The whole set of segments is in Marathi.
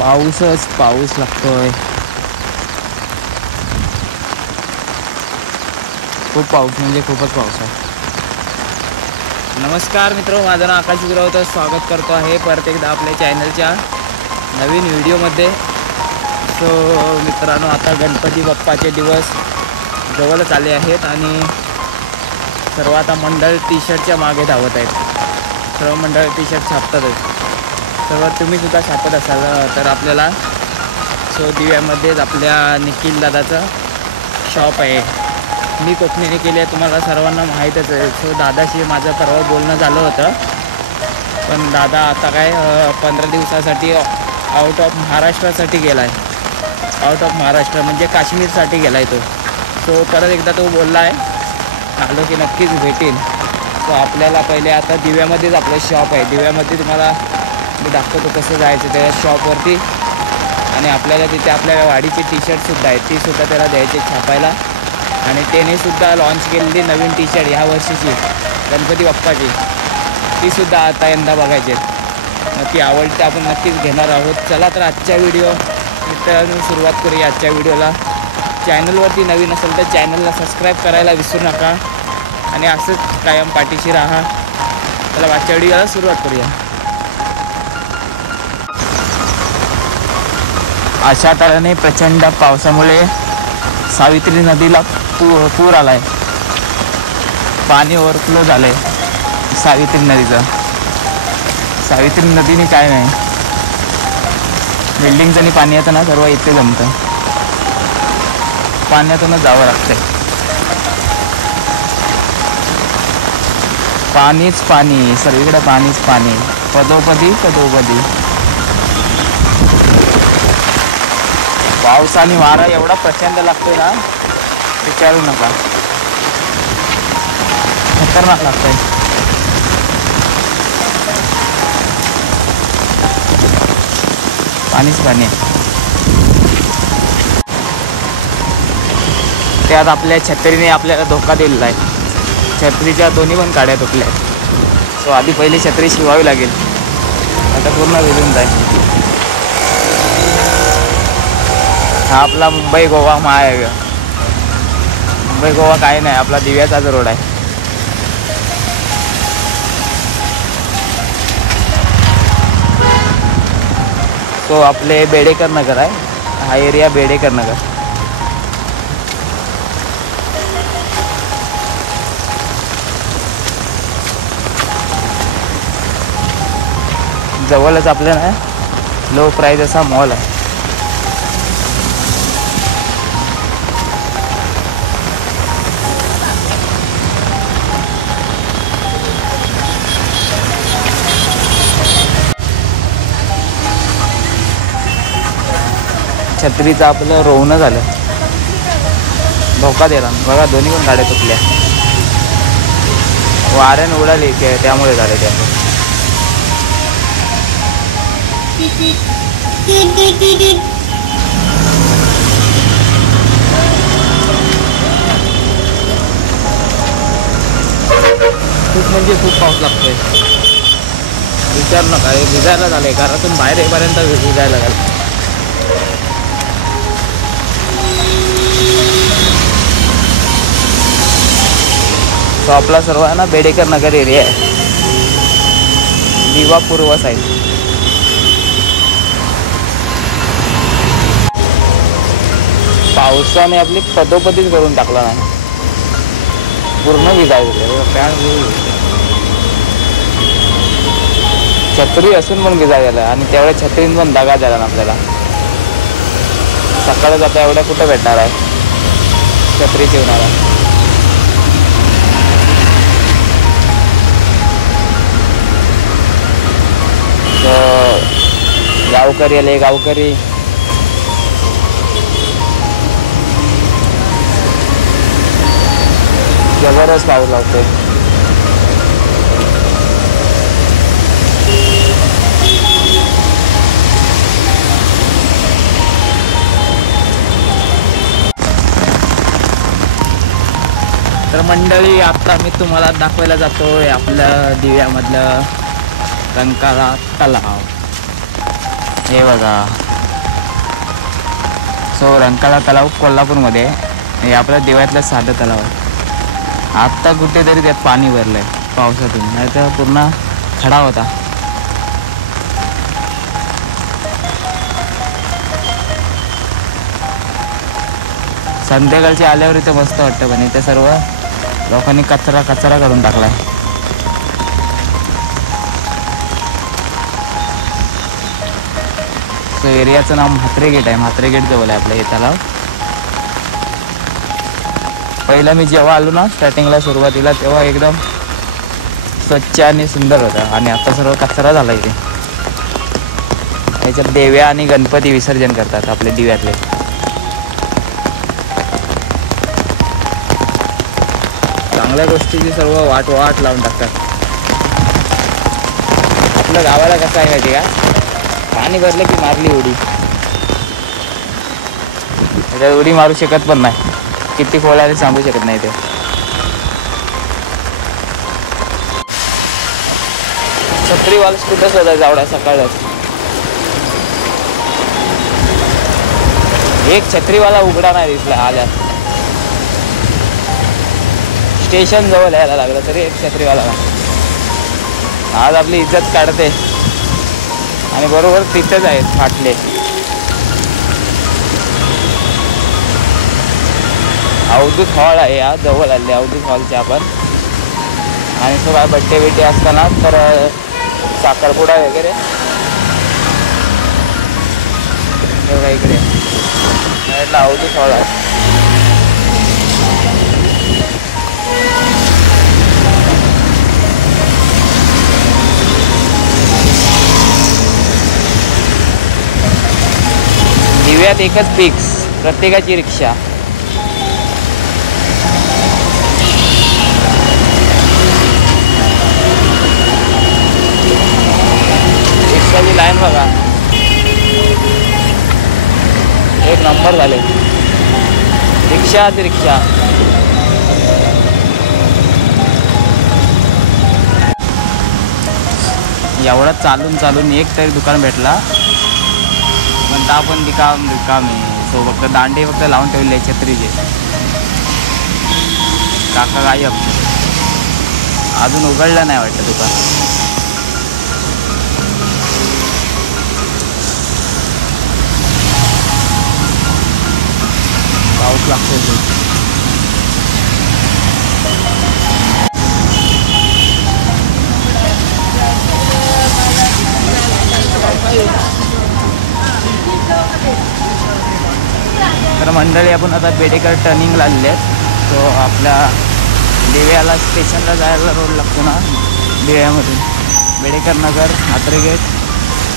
पाऊसच पाऊस लागतोय, खूप पाऊस म्हणजे खूपच पाऊस आहे. नमस्कार मित्र, माझं नाव आकाश गुरवतं, स्वागत करतो आहे परत एकदा आपल्या चॅनलच्या नवीन व्हिडिओमध्ये. सो मित्रांनो, आता गणपती बाप्पाचे दिवस जवळच आले आहेत आणि सर्व आता मंडळ टी शर्टच्या मागे धावत आहेत. सर्व मंडळ टी शर्ट छापतातच. सर्व तुम्हीसुद्धा छापत असाल तर आपल्याला सो दिव्यामध्येच आपल्या निखिल दादाचं शॉप आहे. मी कोकणी निखिल आहे, तुम्हाला सर्वांना माहीतच आहे. सो दादाशी माझं परवा बोलणं झालं होतं, पण दादा आता काय 15 दिवसासाठी आउट ऑफ महाराष्ट्रासाठी गेला आहे. आउट ऑफ महाराष्ट्र म्हणजे काश्मीरसाठी गेला आहे तो. सो परत एकदा तो बोलला आहे, आलो की नक्कीच भेटेल. सो आपल्याला पहिले आता दिव्यामध्येच आपलं शॉप आहे. दिव्यामध्ये तुम्हाला मी दाखवतो कसं जायचं त्या शॉपवरती. आणि आपल्याला तिथे आपल्या वाडीची टी शर्टसुद्धा आहेत, तीसुद्धा त्याला द्यायचे छापायला. आणि त्यानेसुद्धा लॉन्च केलेली नवीन टी शर्ट ह्या वर्षीची गणपती बाप्पाची, तीसुद्धा आता यंदा बघायची आहेत. मग ती आवडते आपण नक्कीच घेणार आहोत. चला तर आजच्या व्हिडिओ मित्रांनो सुरुवात करूया. आजच्या व्हिडिओला चॅनलवरती नवीन असेल तर चॅनलला सबस्क्राईब करायला विसरू नका आणि असंच कायम पाठीशी राहा. चला आजच्या व्हिडिओला सुरुवात करूया. अशा तऱ्हेने प्रचंड पावसामुळे सावित्री नदीला पूर आला आहे. पाणी ओव्हरफ्लो झालं आहे सावित्री नदीचं. सावित्री नदीने काय नाही, बिल्डिंगचं पाणी येतं ना, सर्व इथे जमतं. पाण्यातूनच जावं लागतंय. पाणीच पाणी, सर्वीकडे पाणीच पाणी, पदोपदी पदोपदी. पाऊस आणि वारा एवढा प्रचंड लागतोय ना, विचारू नका, खतरनाक लागतंय. पाणीच पाणी आहे. त्यात आपल्या छत्रीने आपल्याला धोका दिलेला आहे. छत्रीच्या दोन्ही पण काड्या तुटल्या आहेत. सो आधी पहिली छत्री शिवावी लागेल, आता पूर्ण भिजून जाईल. हा आपला मुंबई गोवा महामार्ग. मुंबई गोवा काय नाही, आपला दिव्याचाच रोड आहे. तो आपले बेडेकर नगर आहे, हा एरिया बेडेकर नगर. जवळच आपल्याला लो प्राईज असा मॉल आहे. छत्रीचं आपलं रोवणं झालं, धोका दिला बघा. दोन्ही पण गाड्या तुटल्या, वाऱ्याने उडाली त्यामुळे झाले ते. खूप म्हणजे खूप पाऊस लागतोय, विचार नका. हे भिजायला झालंय, घरातून बाहेर येईपर्यंत भिजायला झालं. तो आपला सर्व आहे ना बेडेकर नगर एरिया आहे, दिवा पूर्व साईड. पावसाने आपली पदोपदीच करून टाकला नाही, पूर्ण भिजायचं. छत्री असून पण भिजायला, आणि तेवढ्या छत्रीन पण दगा झाला ना आपल्याला. सकाळी जाता एवढ्या कुठं भेटणार आहे छत्री शिवणारा. गावकरी आले, गावकरी जबरदस्त पाऊस लागतोय. तर मंडळी, आता मी तुम्हाला दाखवायला जातोय आपलं दिव्यामधलं रंकाळा तलाव. हे बघा, सो रंकाळा तलाव कोल्हापूरमध्ये हे आपल्या दिव्यातलं साधं तलाव आहे. आत्ता कुठेतरी त्यात पाणी भरलं आहे पावसातून, नाही तर पूर्ण खडा होता. संध्याकाळची आल्यावर इथे मस्त वाटतं, पण इथे सर्व लोकांनी कचरा करून टाकलाय. सो एरियाचं नाव म्हात्रे गेट आहे. म्हात्रे गेट जवळ आहे आपलं हे तलाव. पहिला मी जेव्हा आलो ना स्टार्टिंगला सुरुवातीला, तेव्हा एकदम स्वच्छ आणि सुंदर होता, आणि आता सर्व कचरा झाला इथे. याच्यात देव्या आणि गणपती विसर्जन करतात आपले दिव्यातले. चांगल्या गोष्टीची सर्व वाट लावून टाकतात. आपल्या गावाला कसं आहे माहिती का, पाणी भरलं की मारली उडी. त्याच्यात उडी मारू शकत पण नाही, किती खोलाने सांगू शकत नाही. ते छत्रीवाला कुठंच होता जावडा सकाळच. एक छत्रीवाला उघडा नाही दिसला आल्यात. स्टेशन जवळ यायला लागलं तरी एक छत्रीवाला आज आपली इज्जत काढते. आणि बरोबर तिथेच आहेत फाटले. अवधूत हॉल आहे या जवळ आले अवधूत हॉलचे आपण. आणि तो काय बड्डे बिड्डे असताना तर साखरपुडा वगैरे एवढा इकडे अवधूत हॉल आहे. दिव्यात एकच फिक्स, प्रत्येकाची रिक्षा. रिक्षाची लाईन बघा, एक नंबर झाले. रिक्षा रिक्षा एवढं चालून एक तरी दुकान भेटला, म्हणता आपण रिकामी. सो फक्त दांडे फक्त लावून ठेवले छत्रीचे. काका गायब, अजून उघडलं नाही वाटतं दुकान. पाऊस लागतोय. तर मंडळी आपण आता बेडेकर टर्निंगला आलेले आहेत. तो आपल्या दिव्याला स्टेशनला जायला रोड लागतो ना दिव्यामधून, बेडेकर नगर, म्हात्रे गेट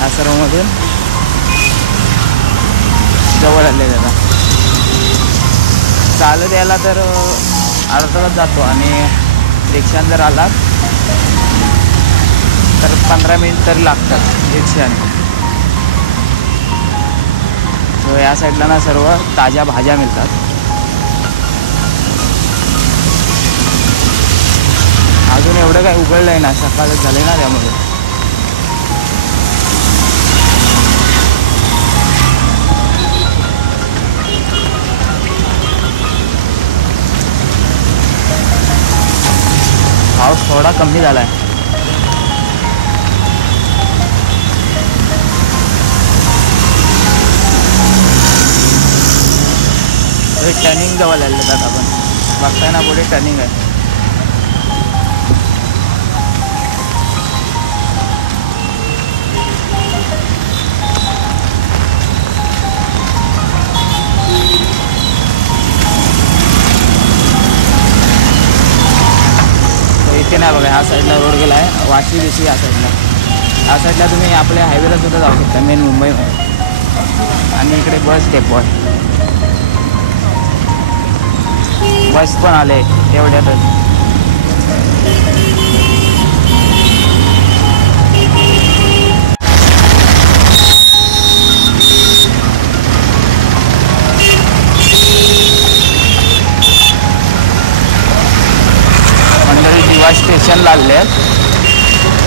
या सर्वमधून जवळ आले. त्याला चालत यायला तर अर्धा तास जातो, आणि रिक्षाने जर आला तर 15 मिनिट तरी लागतात रिक्षाने. सो या साईडला ना सर्व ताज्या भाज्या मिळतात. अजून एवढं काही उघडलं आहे ना, सकाळच झाले ना, त्यामुळे पाऊस थोडा कमी झाला आहे. टर्निंग जवळ आले जातात आपण, बघताय ना पुढे टर्निंग आहे. इथे नाही बघा, ह्या साईडला रोड गेला आहे वाशी दिशी. या साईडला तुम्ही आपल्या हायवेला सुद्धा जाऊ शकता मेन मुंबईमध्ये. आणि इकडे बस डेपो आहे, बस पण आले एवढ्यातच. मंडळी दिवा स्टेशनला आले आहेत,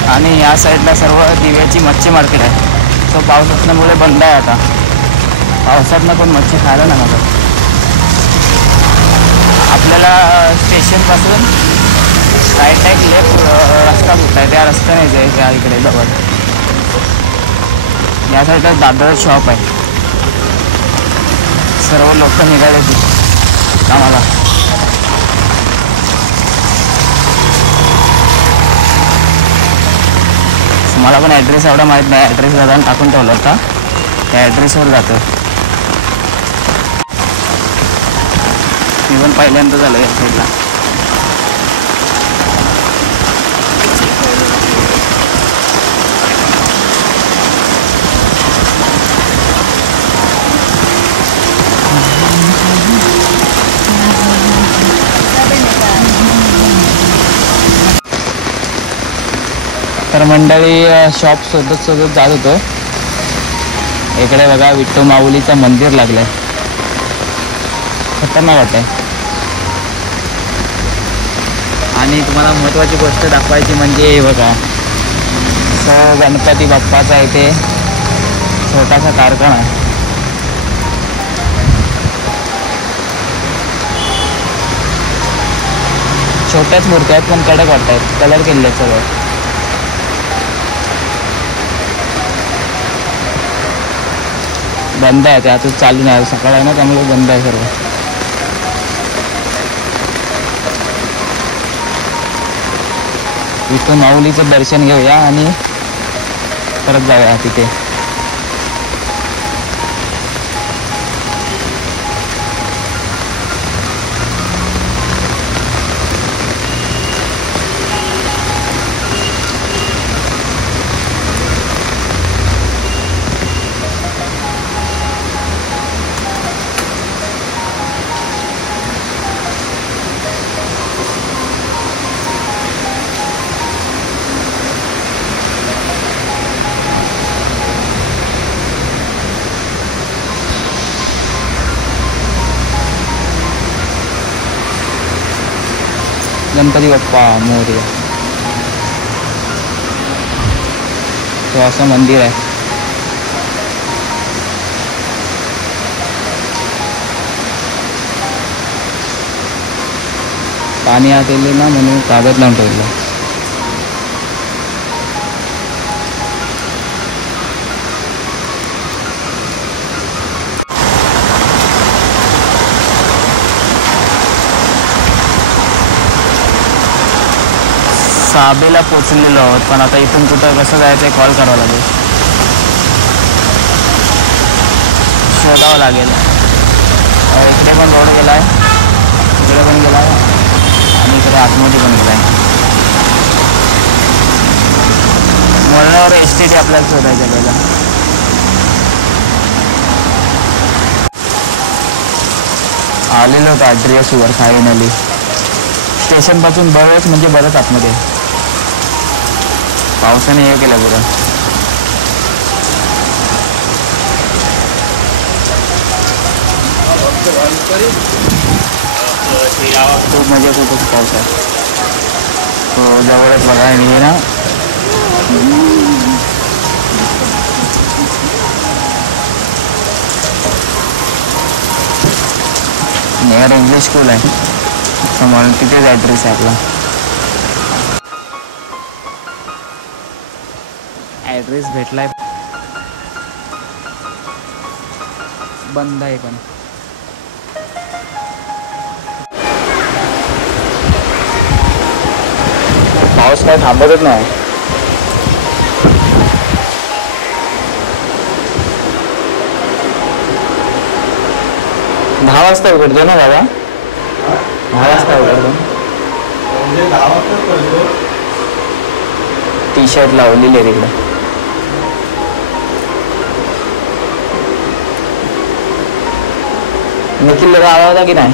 आणि या साईडला सर्व दिव्याची मच्छी मार्केट आहे. सो पाऊस असल्यामुळे बंद आहे आता. पावसातनं कोण मच्छी खायला ना मला. आपल्याला स्टेशनपासून साईडला एक लेफ्ट रस्ता कुठला आहे, त्या रस्त्याने जे त्या इकडे जवळ या साईडला दादर शॉप आहे. सर्व लोक निघाले कामाला. मला पण ॲड्रेस एवढा माहीत नाही. ॲड्रेस दादा टाकून ठेवला होता, त्या ॲड्रेसवर जातो. मी पण पहिल्यांदा झालं या साईडला. तर मंडळी शॉप शोधत जात होतो. इकडे बघा विठ्ठल माऊलीचं मंदिर लागलंय, खतरनाक वाटतंय. आणि तुम्हाला महत्त्वाची गोष्ट दाखवायची म्हणजे हे बघा, गणपती बाप्पाचा इथे छोटासा कारखाना आहे. छोट्याच मूर्त्या आहेत पण कडक वाटत आहेत, कलर केलेले आहेत सगळं. बंद आहे, ते आता चालू नाही. सकाळ आहे ना, त्यामुळे बंद आहे सर्व. इथं माऊलीचं दर्शन घेऊया आणि परत जाऊया तिथे. गणपती बाप्पा मोरया. तो असं मंदिर आहे. पाणी आत येले ना म्हणून कागद लावून ठेवलं. साबेला पोचलेलो आहोत, पण आता इथून कुठं कसं जायचं कॉल करावं लागेल, शोधावं लागेल. इकडे पण रोड गेला आहे, इकडे पण गेला आहे आणि इकडे आतमध्ये पण गेला आहे. वळणावर STT आपल्याला शोधायचं पहिला. आलेलो होतं ॲड्रेसवर फायनली. स्टेशनपासून बरंच म्हणजे बरंच आतमध्ये. पावसाने हे केलं पुरं. खूप म्हणजे खूपच पाऊस आहे. तो जवळच बघा आणि ना नियर इंग्लिश स्कूल आहे समोर, तिथेच ॲड्रेस आहे आपला. ॲड्रेस भेटलाय, बंद आहे पण. पाऊस काय थांबतच नाही. दहा वाजता उघडतो ना दादा? 10 वाजता उघडतो. T-शर्ट लावलेली आहे तिकडे. निखिल आला होता की नाही?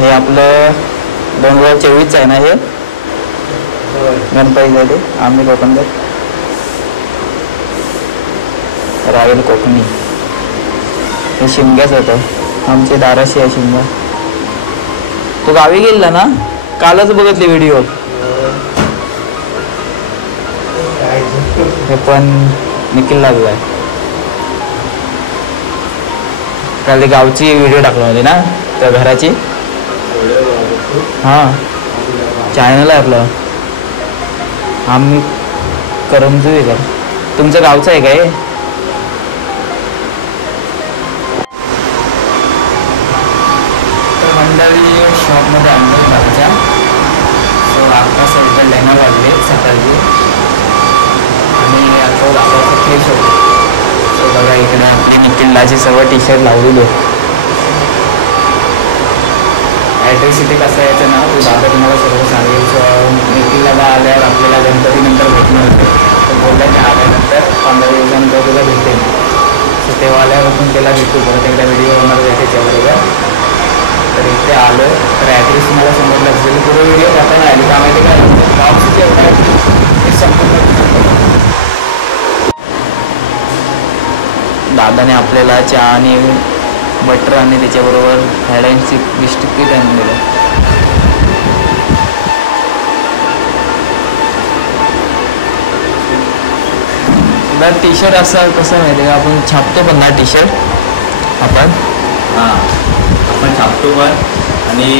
हे आपलं 2024 आहे ना हे गणपतीसाठी. आम्ही कोकणकर रॉयल कोकणी. हे शिमग्याच होतं, आमचे दाराशी आहे शिमगा. तो गावी गेला ना, कालच बघितले व्हिडिओ. हे पण निखिलला दिलाय. काल गावची व्हिडिओ टाकला होती ना त्या घराची. हां चॅनल आहे आपलं. आम्ही करंजुईकर. तुमचं गावचं आहे काय? तर मंडळी शॉपमध्ये आणलं दादाच्या. सो आता सगळं लेणार वाजले सकाळची आणि आता दादा फ्रेश होतो. सो बघा इकडे आपली निखिलची सर्व टी शर्ट लावलेलो. ॲड्रेस इथे कसं यायचं ना तो दादा तुम्हाला सर्व सांगेल. सो निखिलला आल्यावर आपल्याला गणपतीनंतर भेटणार होतं. तर बोलला की आल्यानंतर 15 दिवसानंतर तुला भेटेल. सो तेव्हा आल्यावर पण त्याला भेटू. परत एकदा व्हिडिओ होणार आहे त्याच्याबरोबर. तर इथे आलो तर ॲड्रेस तुम्हाला समजलं असेल. पुढे व्हिडिओ करता नाही आली का माहिती काय शॉप्स जेवढं आहे ते संपूर्ण दादाने आपल्याला चहा आणि बटर आणि त्याच्याबरोबर हॅडॅन्सची बिस्किट आणून दिलं. तर टी शर्ट असं कसं माहिती आहे का आपण छापतो पण ना टी शर्ट आपण. हां आपण छापतो पण आणि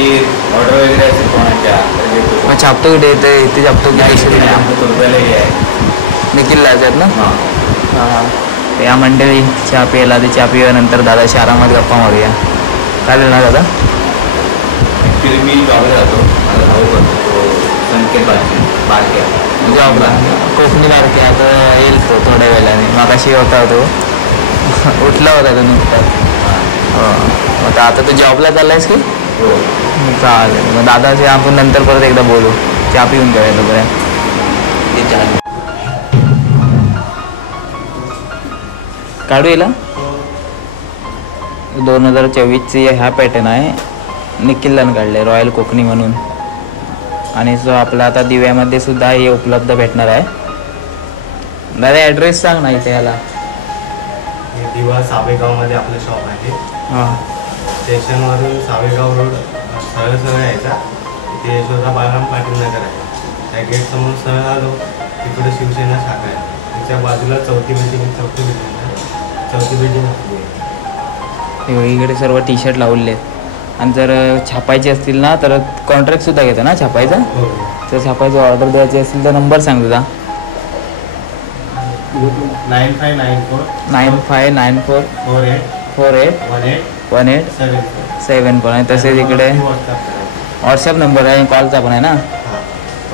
ऑर्डर वगैरे असेल कोणाच्या मग छापतो कुठे येते इथे छापतो की टी शर्ट आपलं रुपयाला हे आहे निखिलला आहेत ना. हां हां या मंडळी चहा प्यायला ते चहा पिल्यानंतर दादाशी आरामात गप्पा मारूया. काय देणार दादा? ॲक्च्युली मी जॉबला जातो. माझा भाऊ करतो संकेत बारके जॉबला कोकणी बारके. आता येईल तो थोड्या वेळाने. मग अशी होता तो उठला होता तो नुकताच. हो आता तू जॉबला चाललायस की? हो चालेल. मग दादाचे आपण नंतर परत एकदा बोलू. चहा पिऊन करायला बरं ते चालेल. काढू येईल 2024ची ह्या पॅटर्न आहे. निखिलने काढले रॉयल कोकणी म्हणून. आणि जो आपला आता दिव्यामध्ये सुद्धा हे उपलब्ध भेटणार आहे. दादा ॲड्रेस सांग ना इथे याला. दिवा सावेगावमध्ये आपलं शॉप आहे. हां स्टेशनवरून सावेगाव रोड सरळ सरळ यायचा. इथे यशोदा बाळराम पाटील नगर आहे. त्या गेटसमोर सरळ आलो तिकडे शिवसेना शाखा आहे. त्याच्या बाजूला चौथी बिल्डिंग आपली आहे. इकडे सर्व टी शर्ट लावले आहेत. आणि जर छापायचे असतील ना तर कॉन्ट्रॅक्टसुद्धा घेतो ना छापायचा. हो तर छापायचं ऑर्डर द्यायची असेल तर नंबर सांग तुझा. 9594 9594 48 48 18 18 74. 7 पण आहे. तसेच इकडे व्हॉट्सअप नंबर आहे. कॉलचा पण आहे ना.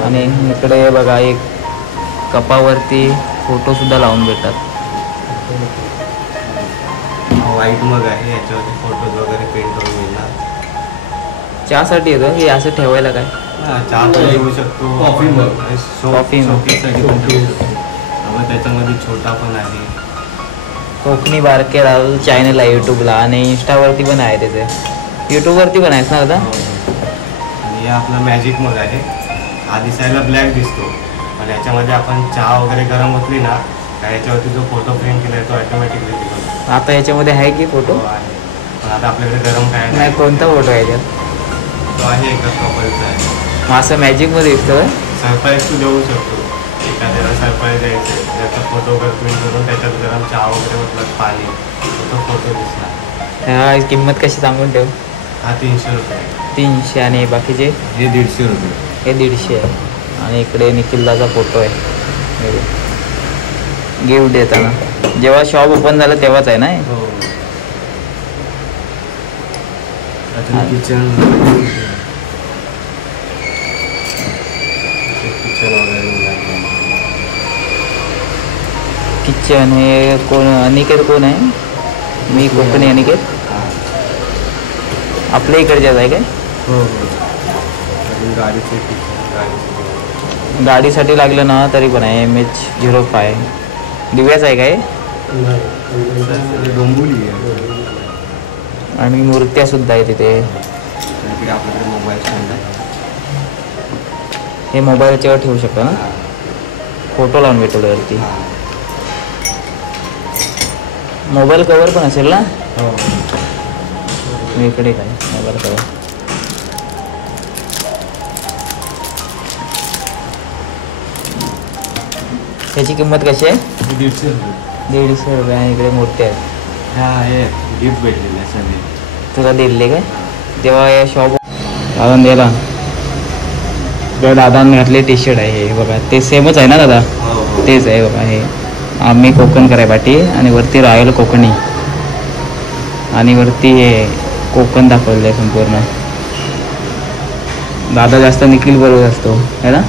आणि इकडे बघा एक कपावरती फोटोसुद्धा लावून भेटतात. व्हाईट मग आहे. याच्यावरती फोटोज वगैरे प्रिंट करून मिळणार. चहासाठी येतो की असं ठेवायला काय? चहा पण देऊ शकतो. Coffee mug. Coffee mug. शॉपीसाठी पण देऊ शकतो. मग त्याच्यामध्ये छोटा पण आहे. कोकणी बारके दादा चॅनल आहे यूट्यूबला आणि इंस्टावरती पण आहे त्याचे. यूट्यूबवरती पण आहेस ना दादा? आणि हे आपला मॅजिक मग आहे. हा दिसायला ब्लॅक दिसतो पण याच्यामध्ये आपण चहा वगैरे गरम होतली ना का याच्यावरती जो फोटो प्रिंट केला आहे तो ऑटोमॅटिकली निघतो. आता याच्यामध्ये आहे की फोटो? आहे पण आता आपल्याकडे गरम काय नाही. कोणता फोटो आहे याच्यात? तो आहे एका कपलचा आहे. मग असं मॅजिकमध्ये दिसतं का? सरप्राईज तू देऊ शकतो. एखाद्याला सरप्राईज द्यायचं आहे त्याचा फोटो वगैरे प्रिंट करून त्याच्यात गरम चहा वगैरे म्हटलं पाणी तो फोटो दिसणार. ह्या किंमत कशी सांगून ठेव. हा 300 रुपये. 300 आणि बाकीचे हे 150 रुपये. हे 150 आहे. आणि इकडे निखिलदाचा फोटो आहे गिफ्ट देताना. जेव्हा शॉप ओपन झालं तेव्हाच आहे ना. हो अजून किचन वगैरे. किचन हे कोण अनिकेत कोण आहे? मी कोकणी अनिकेत. आपल्या इकडच्याच आहे काय? हो हो. अजून गाडीसाठी लागलं ना तरी पण आहे. MH05 दिव्याच आहे काय? डोंबुली आहे. आणि मूर्त्यासुद्धा आहे तिथे. इकडे आपल्याकडे मोबाईल स्टँड आहे. हे मोबाईलच्यावर ठेवू शकतो ना. फोटो लावून भेटतो वरती. मोबाईल कवर पण असेल ना. हो मी इकडे काय मोबाईल कवर. त्याची किंमत कशी आहे? 150 रुपये आणि इकडे मोठे आहेत. हा हे गिफ्ट भेटलेलं आहे सगळे. तुला दिले काय तेव्हा या शॉप दादा दिला. दादाने घातले टी शर्ट आहे हे बघा, ते सेमच आहे ना दादा? तेच आहे बघा हे. आम्ही कोकण कराय पाठी आणि वरती रॉयल कोकणी आणि वरती हे कोकण दाखवलं आहे संपूर्ण. दादा जास्त निखिल बरोबर असतो है ना?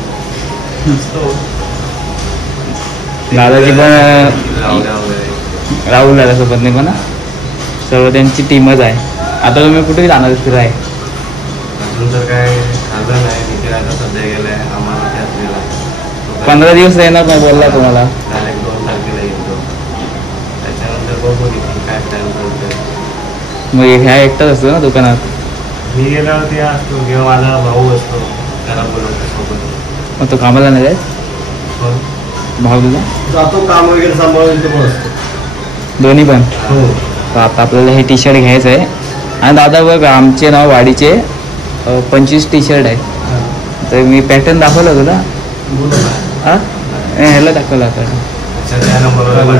दादाची पण राहुल दादासोबत नाही पण सर्व त्यांची टीमच आहे. आता तुम्ही कुठे जाणार फिराय? अजून तर काय झालं नाही. निखिल आता सध्या गेलाय आम्हाला त्यात 15 दिवस येणार नाही बोलला तुम्हाला. डायरेक्ट 2 तारखेला येतो. त्याच्यानंतर बघू निखिल काय प्लॅन करतोय. मग ह्या एकटाच असतो ना दुकानात? मी गेल्यावरती असतो किंवा माझा भाऊ असतो त्याला बोलवतो सोबत. मग तो कामाला नाही जायच? भाऊ तुझा जातो काम वगैरे सांभाळून तो पण असतो. दोन्ही पण? हो. तर आता आपल्याला हे टी शर्ट घ्यायचं आहे. आणि दादा बघ आमचे नाव वाडीचे 25 टी शर्ट आहे. तर मी पॅटर्न दाखवला तुला? बोला हां ह्याला दाखवला आता. त्या नंबरवर